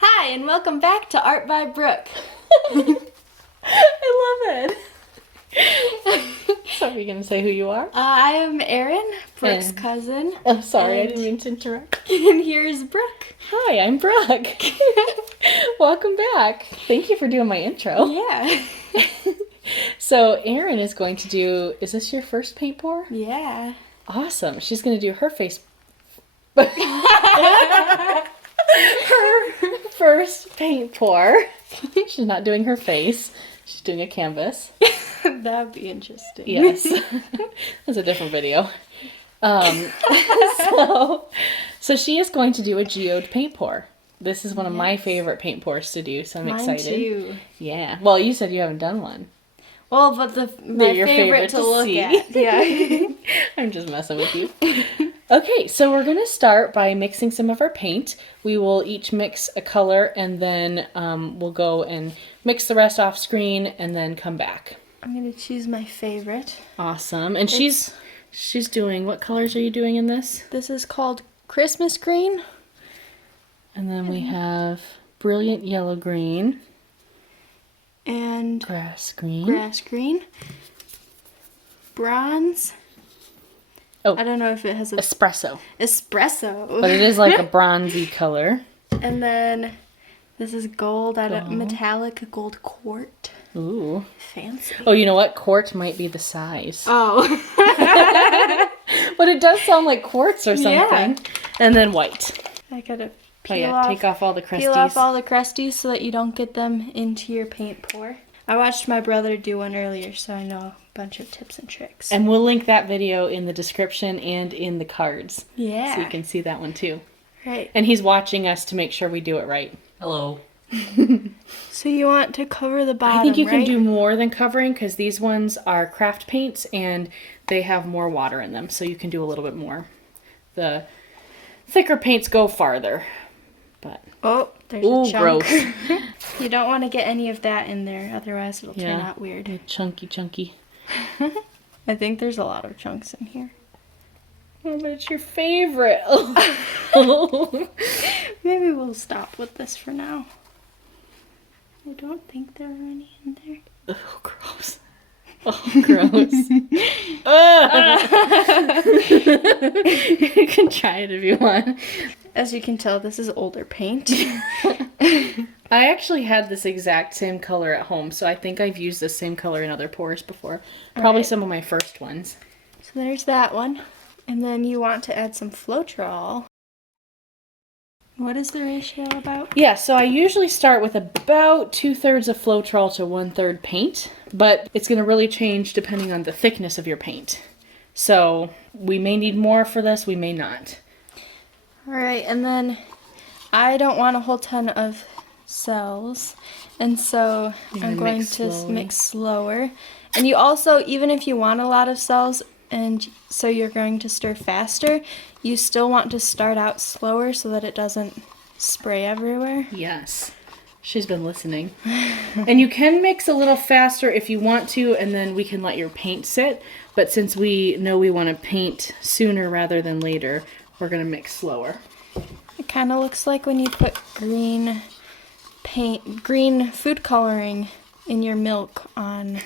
Hi, and welcome back to Art by Brooke. I love it. So are you going to say who you are? I am Erin, Brooke's cousin. Oh, sorry, I and- didn't mean to interrupt. And here's Brooke. Hi, I'm Brooke. Welcome back. Thank you for doing my intro. Yeah. So Erin is going to do, is this your first paint pour? Yeah. Awesome. She's going to do her face. Her first paint pour. She's not doing her face. She's doing a canvas. That would be interesting. Yes. That's a different video. So she is going to do a Geode paint pour. This is one of my favorite paint pours to do, so I'm excited. Mine too. Yeah. Well, you said you haven't done one. Well, but my Your favorite to look see. at. Yeah. I'm just messing with you. Okay, so we're going to start by mixing some of our paint. We will each mix a color, and then we'll go and mix the rest off screen, and then come back. I'm going to choose my favorite. Awesome. And she's doing, what colors are you doing in this? This is called Christmas Green. And then we have Brilliant Yellow Green. And Grass Green. Grass Green. Bronze. Oh. I don't know if it has a... Espresso. Espresso. But it is like a bronzy color. And then this is gold. Metallic gold quart. Ooh. Fancy. Oh, you know what? Quart might be the size. Oh. But it does sound like quartz or something. Yeah. And then white. I gotta take off all the crusties. Peel off all the crusties so that you don't get them into your paint pour. I watched my brother do one earlier, so I know a bunch of tips and tricks. And we'll link that video in the description and in the cards. Yeah. So you can see that one too. Right. And he's watching us to make sure we do it right. Hello. So you want to cover the bottom, I think you can right? do more than covering because these ones are craft paints and they have more water in them. So you can do a little bit more. The thicker paints go farther. But Oh, there's ooh, a chunk. gross. You don't want to get any of that in there, otherwise it'll turn out weird. Chunky. I think there's a lot of chunks in here. Oh, but it's your favorite. Maybe we'll stop with this for now. I don't think there are any in there. Oh, gross. Oh, gross. You can try it if you want. As you can tell, this is older paint. I actually had this exact same color at home, so I think I've used the same color in other pours before. Probably some of my first ones. So there's that one. And then you want to add some Floetrol. What is the ratio about? Yeah, so I usually start with about 2/3 of Floetrol to 1/3 paint, but it's going to really change depending on the thickness of your paint. So we may need more for this, we may not. Alright, and then I don't want a whole ton of cells, and so I'm going to mix slower. And you also, even if you want a lot of cells, and so you're going to stir faster, you still want to start out slower so that it doesn't spray everywhere. Yes. She's been listening. And you can mix a little faster if you want to, and then we can let your paint sit. But since we know we want to paint sooner rather than later, we're going to mix slower. It kind of looks like when you put green food coloring in your milk on...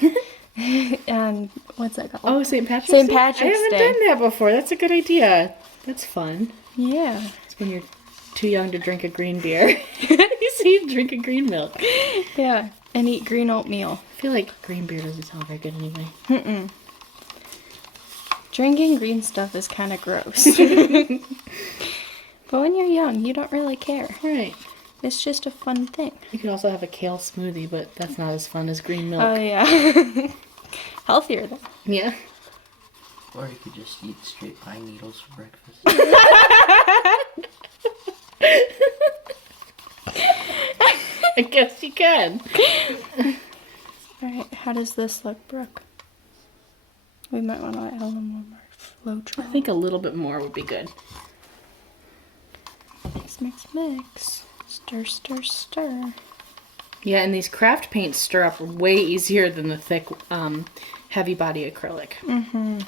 and what's that called? Oh, St. Patrick's St. Day? Patrick's I haven't Day. done that before. That's a good idea. That's fun. Yeah. It's when you're too young to drink a green beer. So you drink a green milk. Yeah. And eat green oatmeal. I feel like green beer doesn't sound very good anyway. Mm-mm. Drinking green stuff is kind of gross. But when you're young, you don't really care. Right. It's just a fun thing. You could also have a kale smoothie, but that's not as fun as green milk. Oh, yeah. Healthier, though. Yeah. Or you could just eat straight pine needles for breakfast. I guess you can. Alright, how does this look, Brooke? We might want to add a little more Floetrol. I think a little bit more would be good. Mix, mix, mix. Stir, stir, stir. Yeah, and these craft paints stir up way easier than the thick, heavy body acrylic. Mm-hmm.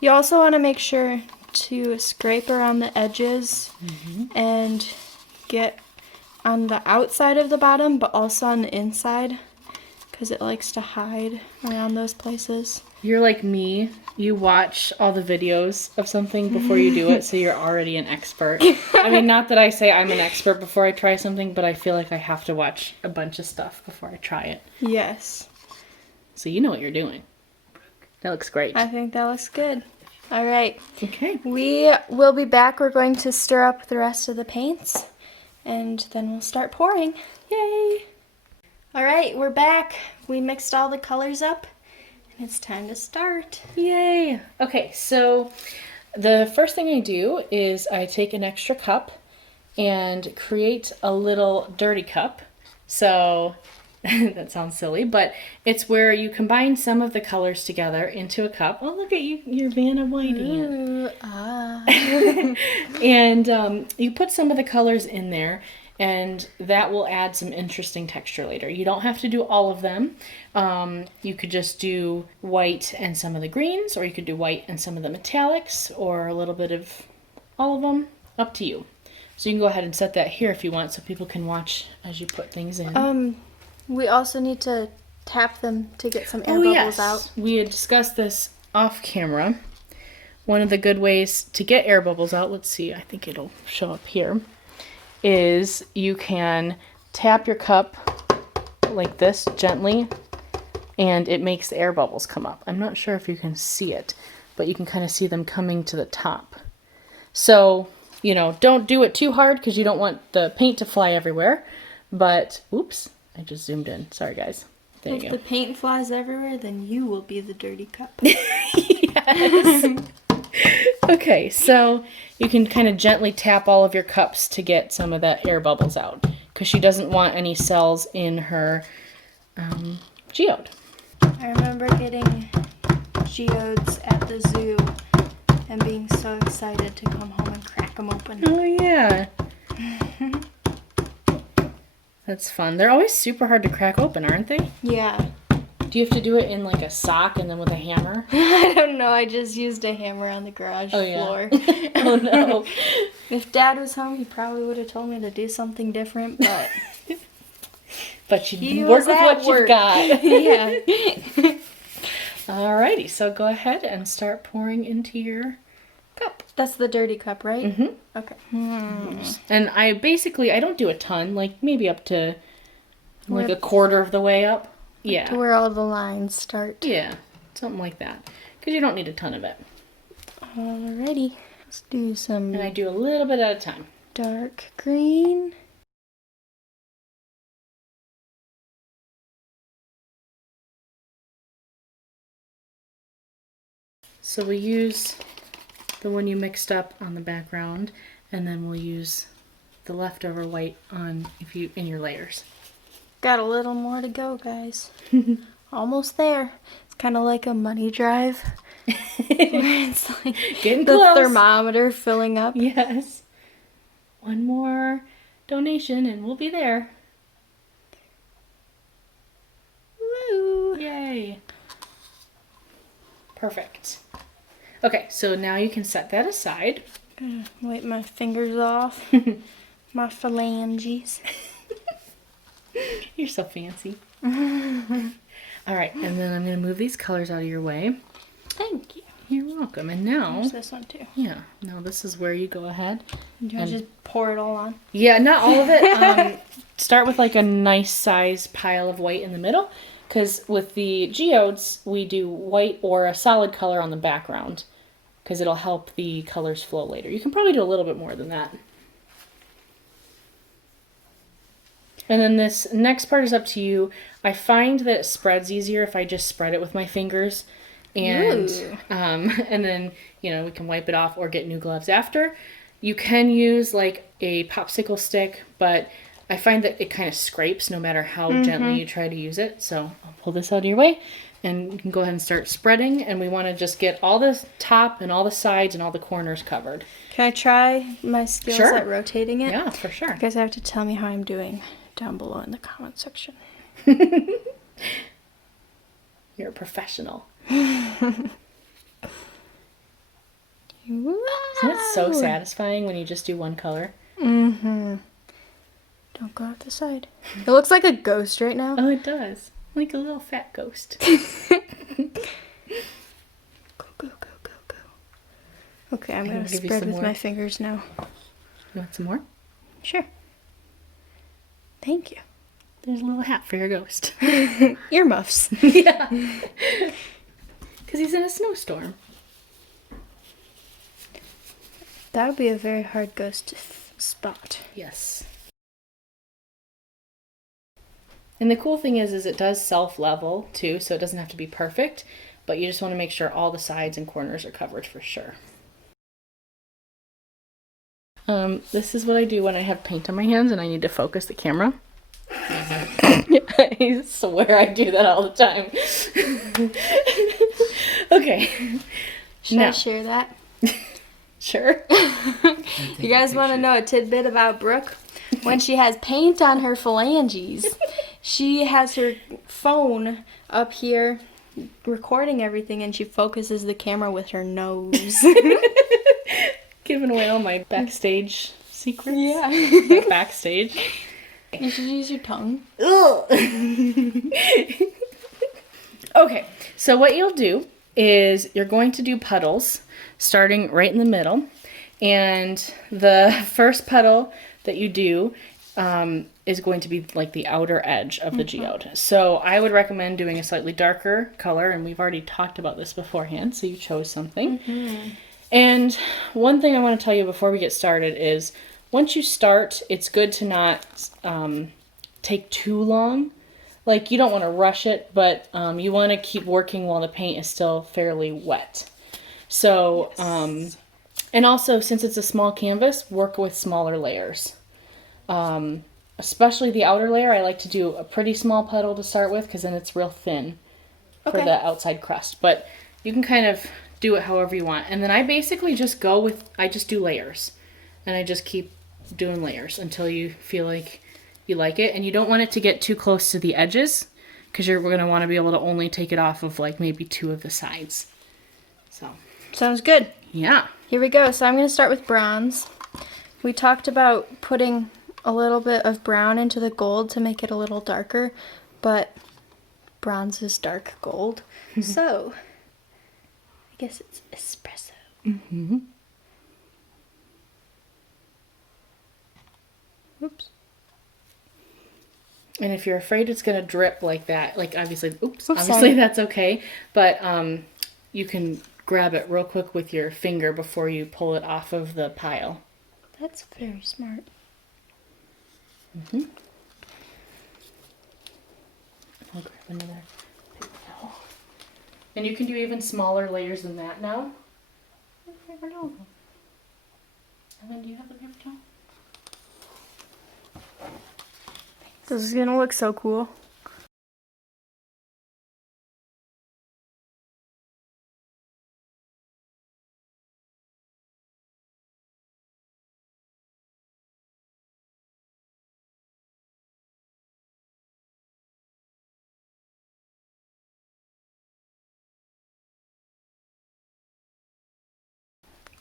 You also want to make sure to scrape around the edges and get on the outside of the bottom, but also on the inside, because it likes to hide around those places. You're like me. You watch all the videos of something before you do it, so you're already an expert. I mean, not that I say I'm an expert before I try something, but I feel like I have to watch a bunch of stuff before I try it. Yes. So you know what you're doing. That looks great. I think that looks good. All right. Okay. We will be back. We're going to stir up the rest of the paints, and then we'll start pouring. Yay! All right, we're back. We mixed all the colors up, and it's time to start. Yay! Okay, so the first thing I do is I take an extra cup and create a little dirty cup. So that sounds silly, but it's where you combine some of the colors together into a cup. Oh, look at you, you're Vanna Whiting it. Ooh, ah. And you put some of the colors in there, and that will add some interesting texture later. You don't have to do all of them. You could just do white and some of the greens, or you could do white and some of the metallics, or a little bit of all of them. Up to you. So you can go ahead and set that here if you want, so people can watch as you put things in. We also need to tap them to get some air bubbles out. We had discussed this off camera. One of the good ways to get air bubbles out, let's see, I think it'll show up here, is you can tap your cup like this gently, and it makes the air bubbles come up. I'm not sure if you can see it, but you can kind of see them coming to the top. So, you know, don't do it too hard because you don't want the paint to fly everywhere. But, oops, I just zoomed in. Sorry, guys. There you go. If the paint flies everywhere, then you will be the dirty cup. Yes. Okay, so you can kind of gently tap all of your cups to get some of that air bubbles out, because she doesn't want any cells in her geode. I remember getting geodes at the zoo and being so excited to come home and crack them open. Oh, yeah. That's fun. They're always super hard to crack open, aren't they? Yeah. Do you have to do it in like a sock and then with a hammer? I don't know. I just used a hammer on the garage floor. Oh, no. If Dad was home, he probably would have told me to do something different, but... But you work with what you've got. Yeah. Alrighty, so go ahead and start pouring into your cup. That's the dirty cup, right? Mm-hmm. Okay. And I don't do a ton, like maybe up to like a quarter of the way up. Yeah. To where all the lines start. Yeah, something like that. Because you don't need a ton of it. Alrighty. Let's do some And I do a little bit at a time. dark green. So we use the one you mixed up on the background, and then we'll use the leftover white on in your layers. Got a little more to go, guys. Almost there. It's kind of like a money drive. Where it's like Getting the close. thermometer filling up. Yes. One more donation and we'll be there. Woo! Yay. Perfect. Okay, so now you can set that aside. Gonna wipe my fingers off. My phalanges. You're so fancy. All right, and then I'm going to move these colors out of your way. Thank you. You're welcome. And now, There's this one too. yeah, now this is where you go ahead. Do I just pour it all on? Yeah, not all of it. Start with like a nice size pile of white in the middle, because with the geodes, we do white or a solid color on the background, because it'll help the colors flow later. You can probably do a little bit more than that. And then this next part is up to you. I find that it spreads easier if I just spread it with my fingers. And and then, you know, we can wipe it off or get new gloves after. You can use like a popsicle stick, but I find that it kind of scrapes no matter how gently you try to use it. So I'll pull this out of your way and you can go ahead and start spreading. And we want to just get all the top and all the sides and all the corners covered. Can I try my skills at rotating it? Yeah, for sure. You guys have to tell me how I'm doing down below in the comment section. You're a professional. Wow. Isn't it so satisfying when you just do one color? Mm-hmm. Don't go out the side. It looks like a ghost right now. Oh, it does. Like a little fat ghost. Go, go, go, go, go. Okay, I'm going to spread with my fingers now. You want some more? Sure. Thank you. There's a little hat for your ghost. Earmuffs. Yeah. Because he's in a snowstorm. That would be a very hard ghost to spot. Yes. And the cool thing is it does self-level too, so it doesn't have to be perfect, but you just want to make sure all the sides and corners are covered for sure. This is what I do when I have paint on my hands and I need to focus the camera. I swear I do that all the time. Okay. Should I share that? Sure. You guys want to know a tidbit about Brooke? When she has paint on her phalanges, she has her phone up here recording everything and she focuses the camera with her nose. Giving away all my backstage secrets. Yeah. Backstage. You should use your tongue. Okay, so what you'll do is you're going to do puddles starting right in the middle. And the first puddle that you do is going to be like the outer edge of the geode. So I would recommend doing a slightly darker color, and we've already talked about this beforehand, so you chose something. And one thing I want to tell you before we get started is once you start, it's good to not take too long. Like, you don't want to rush it, but you want to keep working while the paint is still fairly wet. So, and also, since it's a small canvas, work with smaller layers. Especially the outer layer, I like to do a pretty small puddle to start with, because then it's real thin for the outside crust. But you can kind of do it however you want. And then I basically just go with, I just do layers. And I just keep doing layers until you feel like you like it. And you don't want it to get too close to the edges, because you're going to want to be able to only take it off of like maybe 2 of the sides. So. Sounds good. Yeah. Here we go. So I'm going to start with bronze. We talked about putting a little bit of brown into the gold to make it a little darker, but bronze is dark gold. So I guess it's espresso. Oops. And if you're afraid it's going to drip like that, like obviously, sorry. obviously that's okay, but you can grab it real quick with your finger before you pull it off of the pile. That's very smart. I'll grab another paper towel. And you can do even smaller layers than that now. Paper towel. And then do you have the paper towel? This is going to look so cool.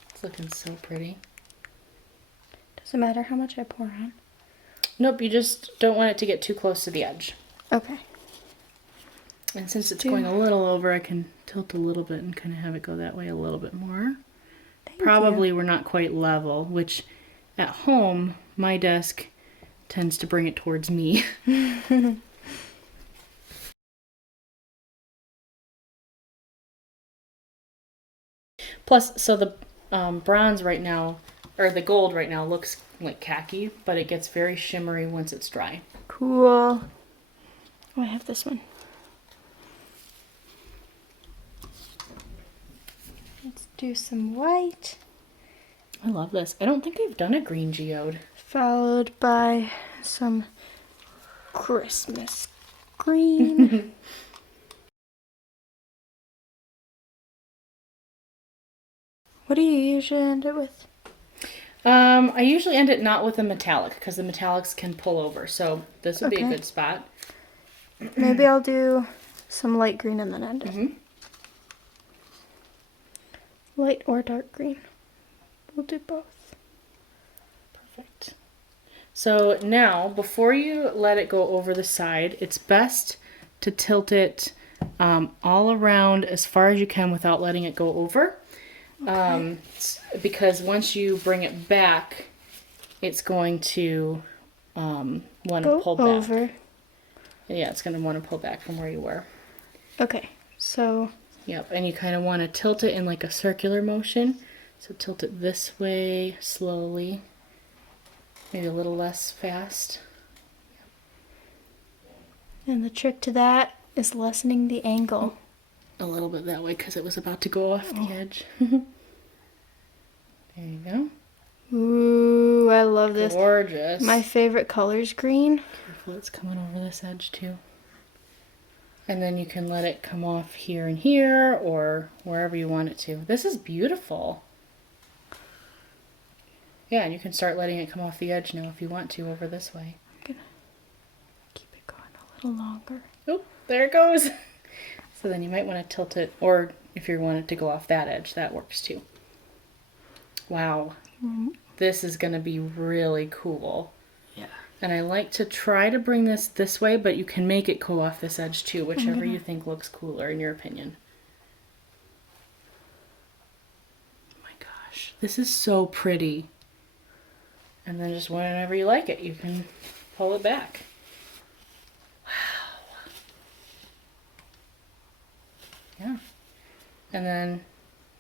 It's looking so pretty. Does it matter how much I pour on? Nope, you just don't want it to get too close to the edge. Okay. And since it's going a little over, I can tilt a little bit and kind of have it go that way a little bit more. Probably we're not quite level, which at home, my desk tends to bring it towards me. Plus, so the bronze right now, or the gold right now looks like khaki, but it gets very shimmery once it's dry. Cool. Oh, I have this one. Let's do some white. I love this. I don't think they've done a green geode. Followed by some Christmas green. What do you usually end it with? I usually end it not with a metallic, because the metallics can pull over, so this would be a good spot. Maybe I'll do some light green and then end it. Light or dark green. We'll do both. Perfect. So now, before you let it go over the side, it's best to tilt it all around as far as you can without letting it go over. Okay. Because once you bring it back, it's going to want to pull back. Over. Yeah, it's going to want to pull back from where you were. Okay, so... Yep, and you kind of want to tilt it in like a circular motion. So tilt it this way slowly. Maybe a little less fast. And the trick to that is lessening the angle. A little bit that way because it was about to go off the edge. There you go. Ooh, I love this. Gorgeous. My favorite color is green. Careful, it's coming over this edge too. And then you can let it come off here and here or wherever you want it to. This is beautiful. Yeah, and you can start letting it come off the edge now if you want to over this way. I'm gonna keep it going a little longer. Oh, there it goes. So then you might want to tilt it, or if you want it to go off that edge, that works too. Wow. This is going to be really cool. Yeah. And I like to try to bring this way, but you can make it go off this edge too, whichever you think looks cooler in your opinion. Oh my gosh, this is so pretty. And then just whenever you like it, you can pull it back. Wow. Yeah. And then,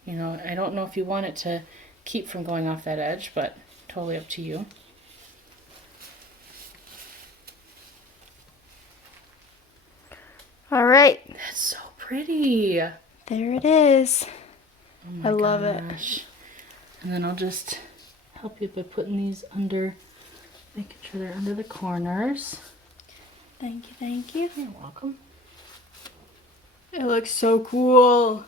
you know, I don't know if you want it to keep from going off that edge, but totally up to you. All right. That's so pretty. There it is. Oh I love it. And then I'll just help you by putting these under, making sure they're under the corners. Thank you, thank you. You're welcome. It looks so cool.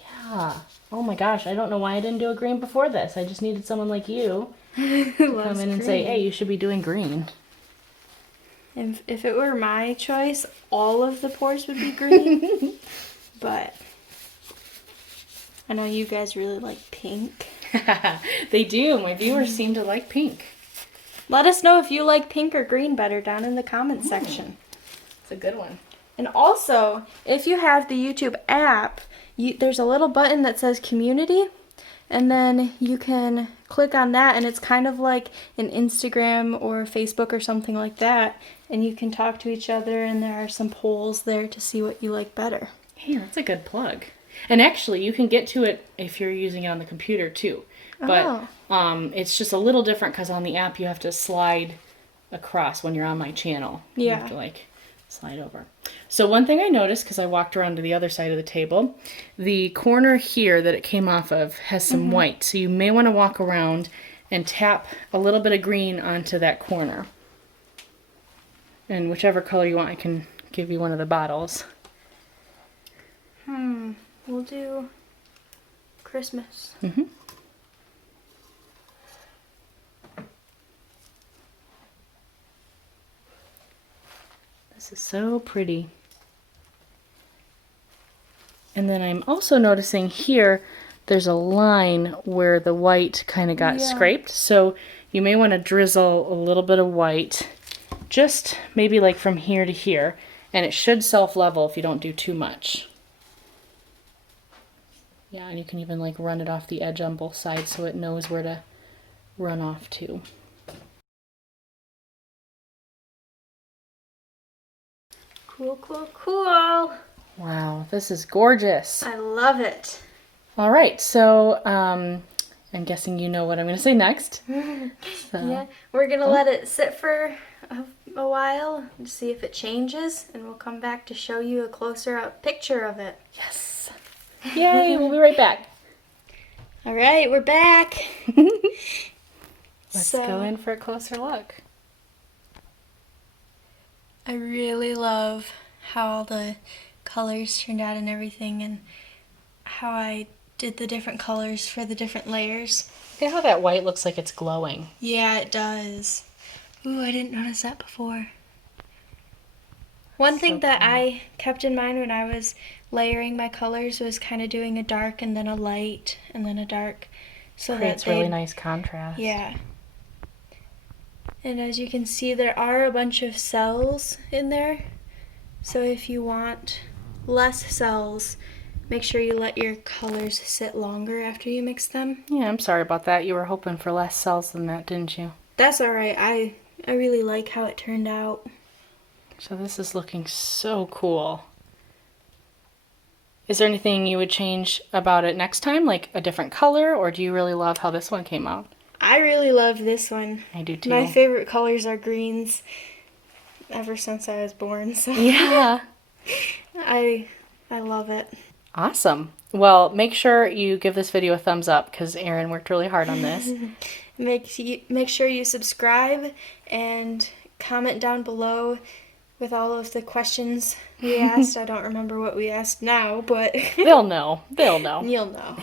Yeah. Oh my gosh, I don't know why I didn't do a green before this. I just needed someone like you to come in and say, hey, you should be doing green. If it were my choice, all of the pours would be green. But I know you guys really like pink. They do. My viewers seem to like pink. Let us know if you like pink or green better down in the comments section. It's a good one. And also, if you have the YouTube app, there's a little button that says community, and then you can click on that, and it's kind of like an Instagram or Facebook or something like that, and you can talk to each other, and there are some polls there to see what you like better. Hey, that's a good plug. And actually, you can get to it if you're using it on the computer too. But it's just a little different because on the app you have to slide across when you're on my channel. Yeah. You have to like slide over. So one thing I noticed, because I walked around to the other side of the table, the corner here that it came off of has some white. So you may want to walk around and tap a little bit of green onto that corner. And whichever color you want, I can give you one of the bottles. We'll do Christmas. This is so pretty. And then I'm also noticing here there's a line where the white kind of got scraped. So you may want to drizzle a little bit of white, just maybe like from here to here. And it should self-level if you don't do too much. Yeah, and you can even like run it off the edge on both sides so it knows where to run off to. Cool, cool, cool. Wow, this is gorgeous. I love it. All right, so I'm guessing you know what I'm going to say next. So. Yeah, we're going to let it sit for a while to see if it changes, and we'll come back to show you a closer up picture of it. Yes. Yay, we'll be right back. All right, we're back. Let's go in for a closer look. I really love how all the colors turned out and everything, and how I did the different colors for the different layers. Look at how that white looks like it's glowing. Yeah, it does. Ooh, I didn't notice that before. One thing that I kept in mind when I was layering my colors was kind of doing a dark and then a light and then a dark. So creates really nice contrast. Yeah. And as you can see, there are a bunch of cells in there. So if you want less cells, make sure you let your colors sit longer after you mix them. Yeah, I'm sorry about that. You were hoping for less cells than that, didn't you? That's alright. I really like how it turned out. So this is looking so cool. Is there anything you would change about it next time, like a different color, or do you really love how this one came out? I really love this one. I do too. My favorite colors are greens ever since I was born. So Yeah. I love it. Awesome. Well, make sure you give this video a thumbs up because Erin worked really hard on this. Make sure you subscribe and comment down below with all of the questions we asked. I don't remember what we asked now, but They'll know. They'll know. you'll know.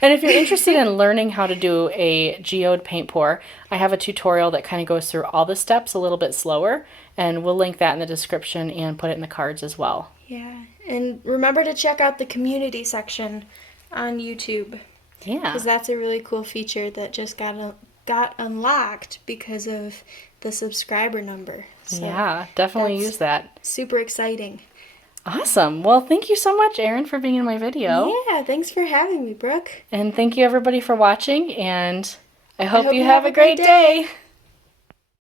And if you're interested in learning how to do a geode paint pour, I have a tutorial that kind of goes through all the steps a little bit slower, and we'll link that in the description and put it in the cards as well. Yeah, and remember to check out the community section on YouTube. Yeah. Because that's a really cool feature that just got unlocked because of the subscriber number. So yeah, definitely use that. super exciting. Awesome. Well, thank you so much, Erin, for being in my video. Yeah, thanks for having me, Brooke. And thank you, everybody, for watching, and I hope you have a great day.